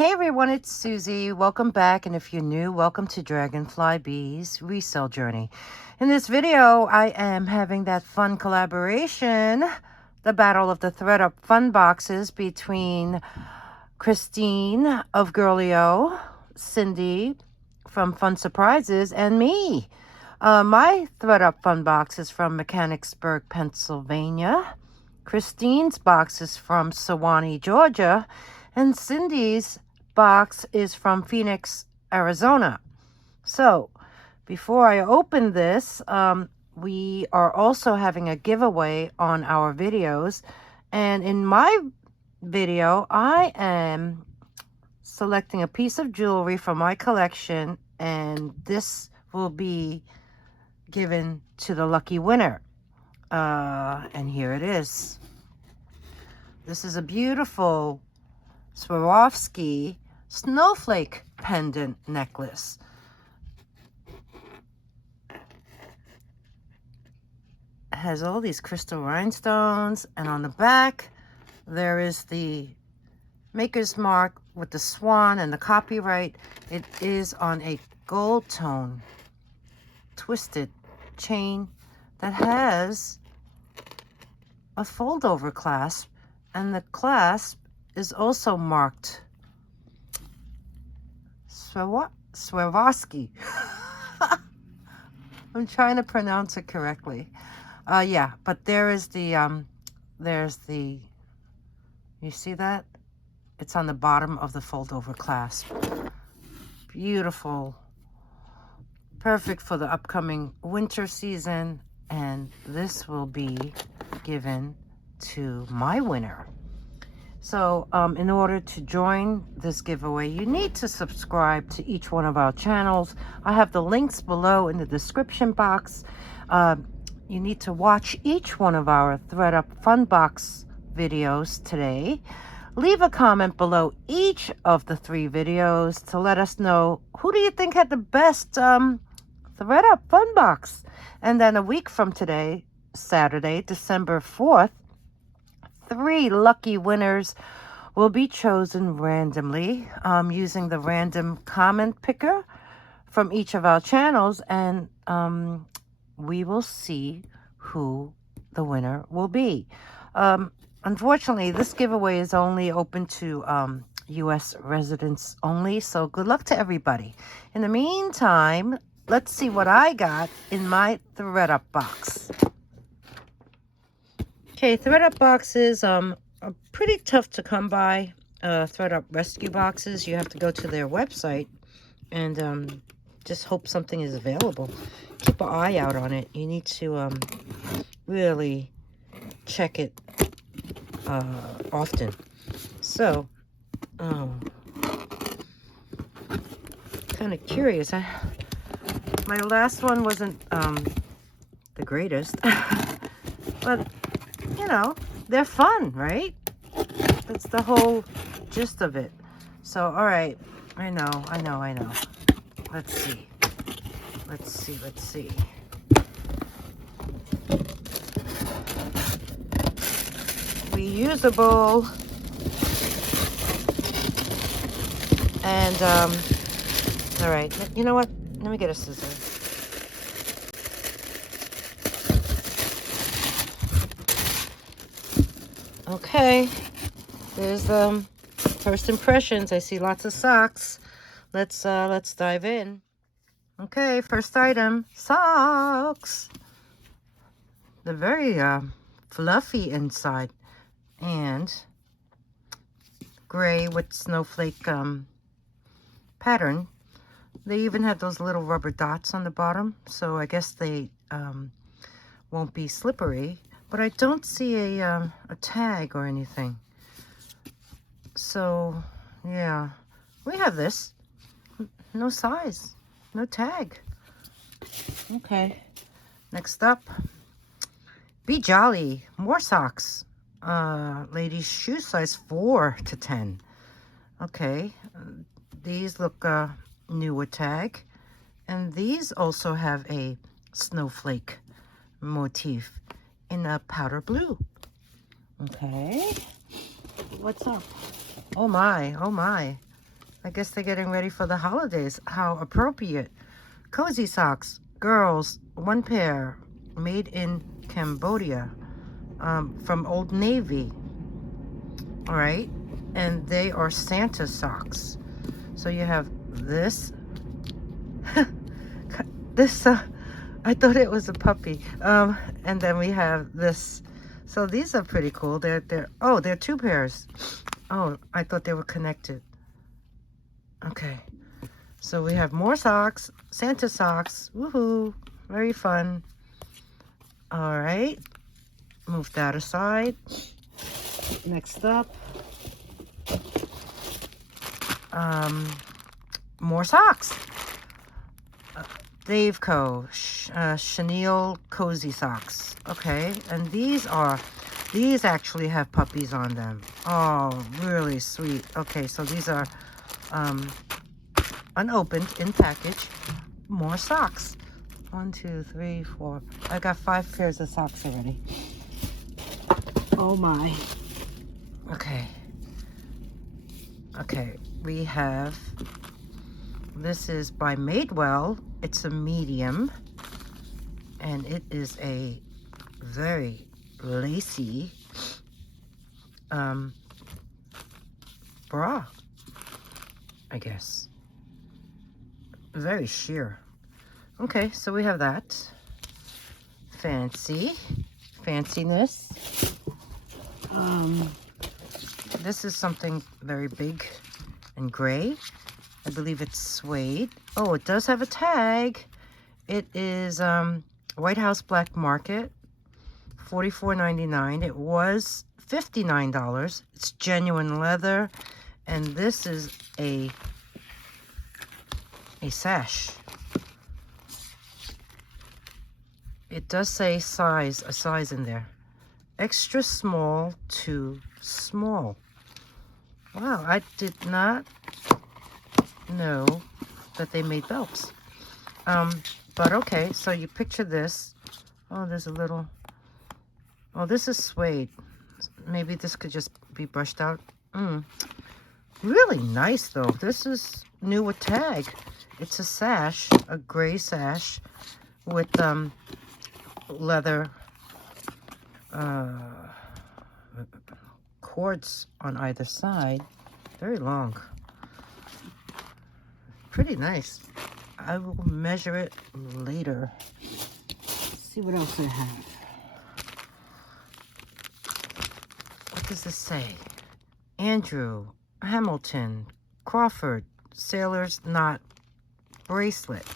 Hey everyone, it's Susie. Welcome back, and if you're new, welcome to Dragonfly Bee's Resale Journey. In this video, I am having that fun collaboration, the Battle of the Thredup Fun Boxes between Christine of Girlio, Cindy from Fun Surprises, and me. My Thredup Fun Box is from Mechanicsburg, Pennsylvania. Christine's box is from Sewanee, Georgia. And Cindy's box is from Phoenix, Arizona. So before I open this, we are also having a giveaway on our videos. And in my video, I am selecting a piece of jewelry from my collection, and this will be given to the lucky winner. And here it is. This is a beautiful Swarovski snowflake pendant necklace. It has all these crystal rhinestones, and on the back there is the maker's mark with the swan and the copyright. It is on a gold tone twisted chain that has a fold over clasp, and the clasp is also marked Swarovski. I'm trying to pronounce it correctly. Yeah, but there's the, you see that? It's on the bottom of the fold over clasp. Beautiful. Perfect for the upcoming winter season. And this will be given to my winner. So in order to join this giveaway, you need to subscribe to each one of our channels. I have the links below in the description box. You need to watch each one of our Thredup Fun Box videos today. Leave a comment below each of the 3 videos to let us know, who do you think had the best Thredup Fun Box? And then a week from today, Saturday, December 4th, 3 lucky winners will be chosen randomly using the random comment picker from each of our channels, and we will see who the winner will be. Unfortunately, this giveaway is only open to U.S. residents only, so good luck to everybody. In the meantime, let's see what I got in my Thredup box. Okay, Thredup boxes are pretty tough to come by. Thredup rescue boxes, you have to go to their website and just hope something is available. Keep an eye out on it. You need to really check it often. So, kind of curious. My last one wasn't the greatest, but you know, they're fun, right? That's the whole gist of it. So, all right. I know. Let's see. Reusable. And, all right. You know what? Let me get a scissor. Okay, there's first impressions. I see lots of socks. Let's dive in. Okay, first item, socks. They're very fluffy inside and gray with snowflake pattern. They even have those little rubber dots on the bottom, so I guess they won't be slippery. But I don't see a tag or anything. So, yeah. We have this. No size. No tag. Okay. Next up. Be Jolly. More socks. Ladies' shoe size 4 to 10. Okay. These look new with tag. And these also have a snowflake motif in a powder blue. Okay. What's up? Oh my. I guess they're getting ready for the holidays. How appropriate. Cozy socks, girls, 1 pair, made in Cambodia, from Old Navy. All right, and they are Santa socks. So you have this. This, I thought it was a puppy. And then we have this. So these are pretty cool. They're 2 pairs. Oh, I thought they were connected. Okay. So we have more socks, Santa socks. Woohoo! Very fun. All right. Move that aside. Next up, more socks. Daveco chenille cozy socks. Okay, and these actually have puppies on them. Oh, really sweet. Okay, so these are unopened in package. More socks. 1, 2, 3, 4. I got 5 pairs of socks already. Oh my. Okay. Okay, we have, this is by Madewell. It's a medium, and it is a very lacy bra, I guess. Very sheer. Okay, so we have that. Fanciness. This is something very big and gray. I believe it's suede. Oh, it does have a tag. It is White House Black Market, $44.99. It was $59. It's genuine leather, and this is a sash. It does say a size in there. Extra small to small. Wow, I did not know that they made belts. But okay, so you picture this. Oh, there's a little, oh, this is suede. Maybe this could just be brushed out. Really nice though. This is new with tag. It's a sash, a gray sash with leather cords on either side. Very long. Pretty nice. I will measure it later. Let's see what else I have. What does this say? Andrew, Hamilton, Crawford, Sailor's Knot bracelet.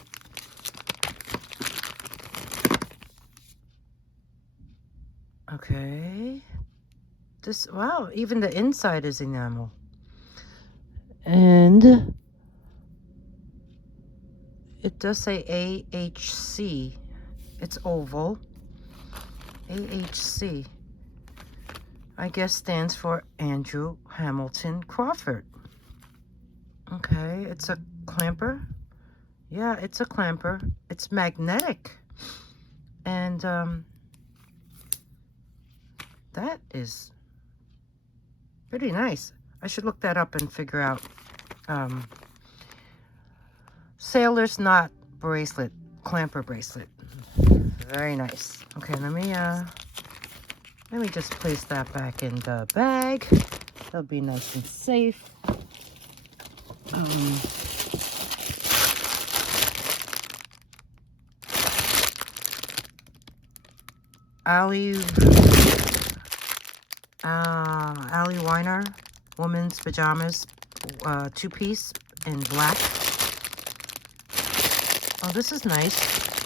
Okay. This, wow, even the inside is enamel. And it does say AHC. It's oval. AHC. I guess stands for Andrew Hamilton Crawford. Okay, it's a clamper. Yeah, it's a clamper. It's magnetic. And that is pretty nice. I should look that up and figure out. Sailor's Knot bracelet, clamper bracelet. Very nice. Okay, let me just place that back in the bag. That'll be nice and safe. Allie Weiner, women's pajamas, 2-piece in black. Oh, this is nice.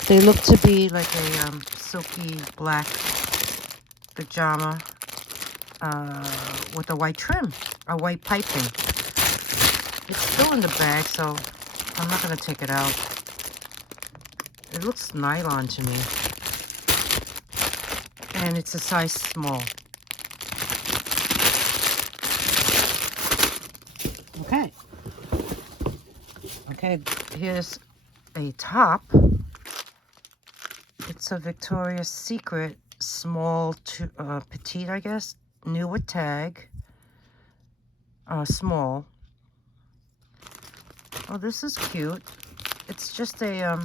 They look to be like a silky black pajama with a white trim, a white piping. It's still in the bag, so I'm not going to take it out. It looks nylon to me. And it's a size small. Okay. Okay, here's a top. It's a Victoria's Secret small to petite, I guess. New with tag. Small. Oh, this is cute. It's just a,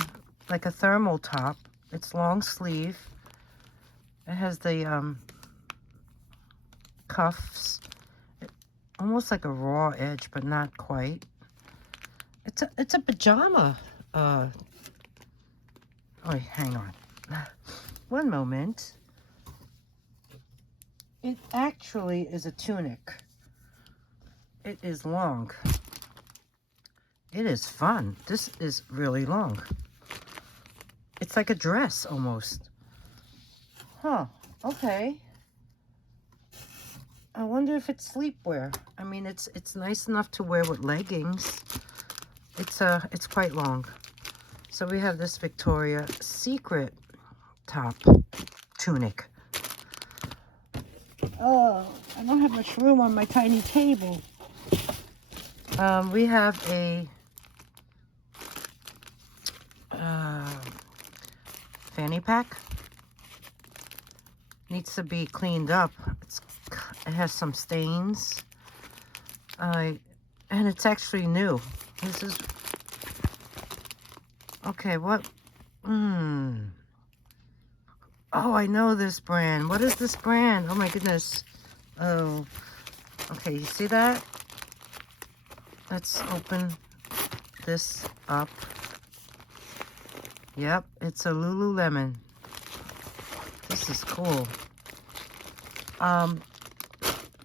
like a thermal top. It's long sleeve. It has the, cuffs. Almost like a raw edge, but not quite. It's a pajama. Oh, hang on. One moment. It actually is a tunic. It is long. It is fun. This is really long. It's like a dress almost. Huh. Okay. I wonder if it's sleepwear. I mean, it's nice enough to wear with leggings. It's quite long. So we have this Victoria's Secret top tunic. Oh, I don't have much room on my tiny table. We have a fanny pack. Needs to be cleaned up. It has some stains. And it's actually new. This is... Okay, what? Oh, I know this brand. What is this brand? Oh my goodness. Oh, okay, you see that? Let's open this up. Yep, it's a Lululemon. This is cool.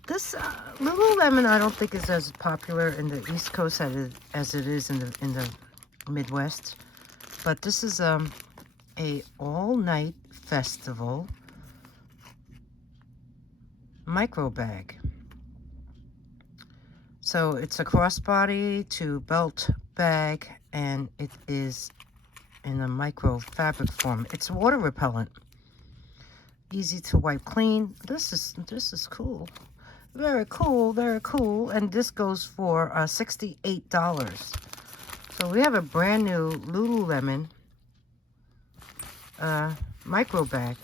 This Lululemon, I don't think is as popular in the East Coast as it is in the Midwest. But this is a all-night festival micro bag. So it's a crossbody to belt bag, and it is in a micro fabric form. It's water repellent. Easy to wipe clean. This is cool. Very cool, very cool. And this goes for $68. So we have a brand new Lululemon micro bag.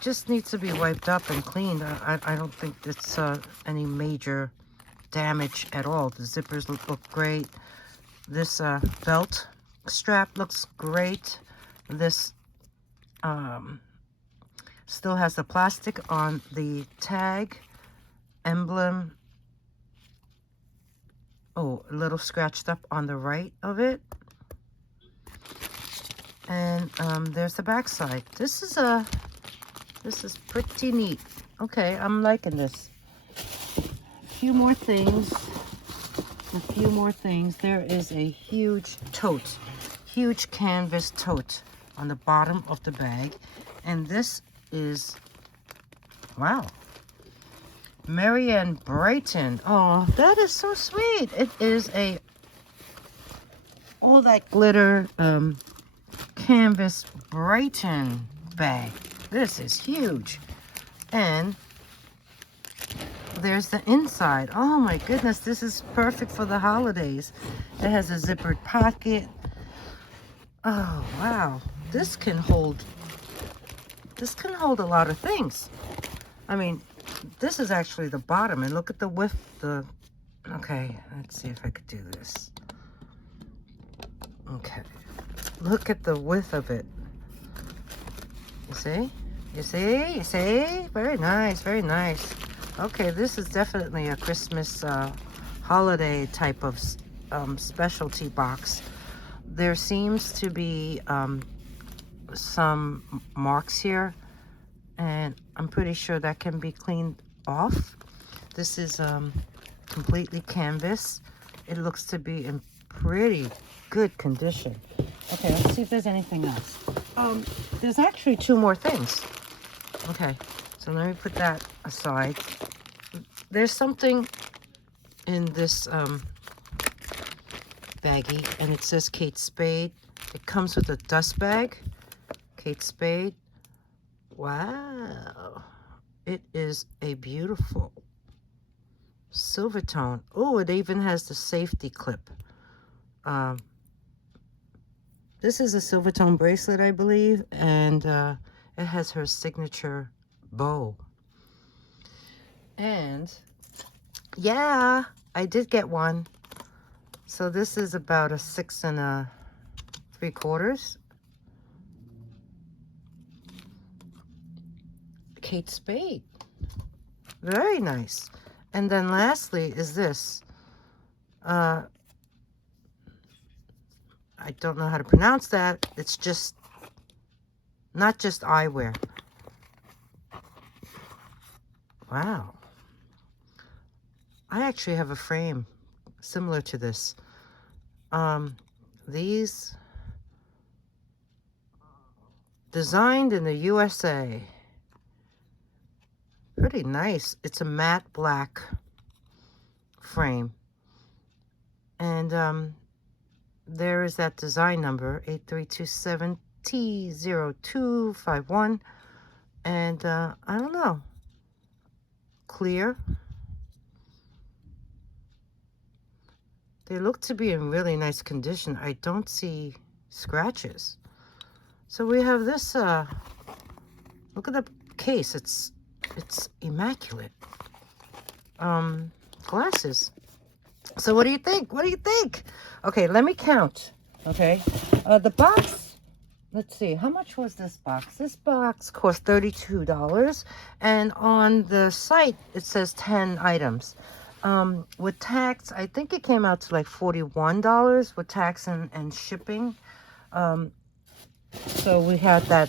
Just needs to be wiped up and cleaned. I don't think it's any major damage at all. The zippers look great. This belt strap looks great. This still has the plastic on the tag emblem. Oh, a little scratched up on the right of it. And there's the back side. This is pretty neat. Okay, I'm liking this. A few more things. There is a huge tote. Huge canvas tote on the bottom of the bag. And this is, wow, Marianne Brighten. Oh, that is so sweet. It is all that glitter canvas Brighten bag. This is huge. And there's the inside. Oh my goodness, this is perfect for the holidays. It has a zippered pocket. Oh wow, this can hold a lot of things. I mean, this is actually the bottom, and look at the width. Okay, let's see if I could do this. Okay, look at the width of it. You see? You see? You see? Very nice, very nice. Okay, this is definitely a Christmas holiday type of specialty box. There seems to be some marks here, and I'm pretty sure that can be cleaned off. This is completely canvas. It looks to be in pretty good condition. Okay, let's see if there's anything else. There's actually two more things. Okay, so let me put that aside. There's something in this baggie, and it says Kate Spade. It comes with a dust bag. Kate Spade. Wow. It is a beautiful silver tone. Oh, it even has the safety clip. This is a silver tone bracelet, I believe, and it has her signature bow. And yeah, I did get one. So this is about a 6 3/4. Kate Spade. Very nice. And then lastly is this. I don't know how to pronounce that. It's just, not just eyewear. Wow. I actually have a frame similar to this. These designed in the USA. Pretty nice. It's a matte black frame. And there is that design number, 8327T0251. And I don't know. Clear. They look to be in really nice condition. I don't see scratches. So we have this, look at the case. It's immaculate. Glasses. So what do you think? What do you think? Okay, let me count. Okay. The box, let's see. How much was this box? This box cost $32. And on the site, it says 10 items. With tax, I think it came out to like $41 with tax and shipping. So we had that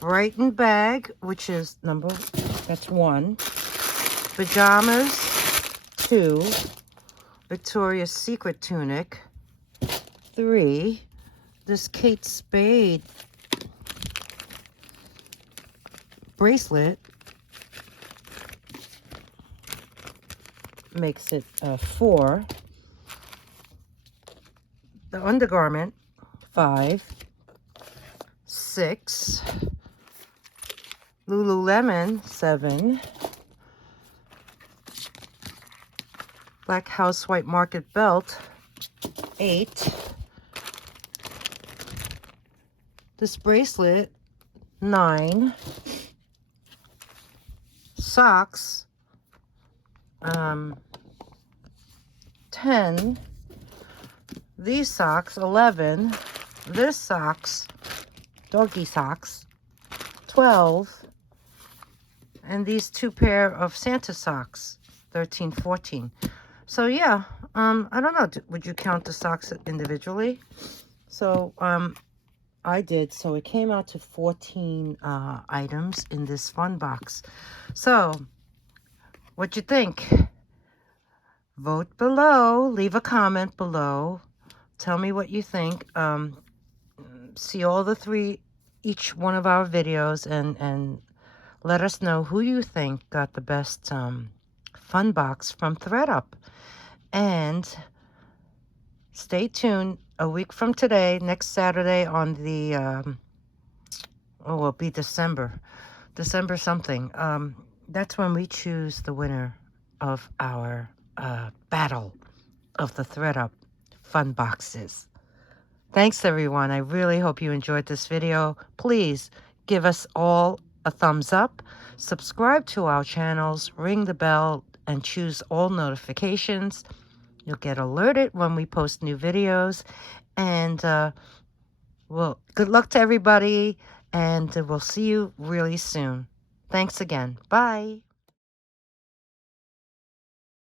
Brighten bag, which is that's 1. Pajamas, 2. Victoria's Secret tunic, 3. This Kate Spade bracelet makes it 4. The undergarment, 5. 6. Lululemon, 7. Black House White Market belt, 8. This bracelet, 9. Socks, 10. These socks, 11. This socks, doggy socks, 12. And these 2 pair of Santa socks, 13, 14. So yeah, I don't know. Would you count the socks individually? So I did. So it came out to 14 items in this fun box. So what you think? Vote below. Leave a comment below. Tell me what you think. See all the 3, each one of our videos, and let us know who you think got the best fun box from Thredup. And stay tuned. A week from today, next Saturday on the, it'll be December something. That's when we choose the winner of our battle of the Thredup Fun Boxes. Thanks, everyone. I really hope you enjoyed this video. Please give us all a thumbs up. Subscribe to our channels. Ring the bell and choose all notifications. You'll get alerted when we post new videos. And, well, good luck to everybody. And we'll see you really soon. Thanks again. Bye.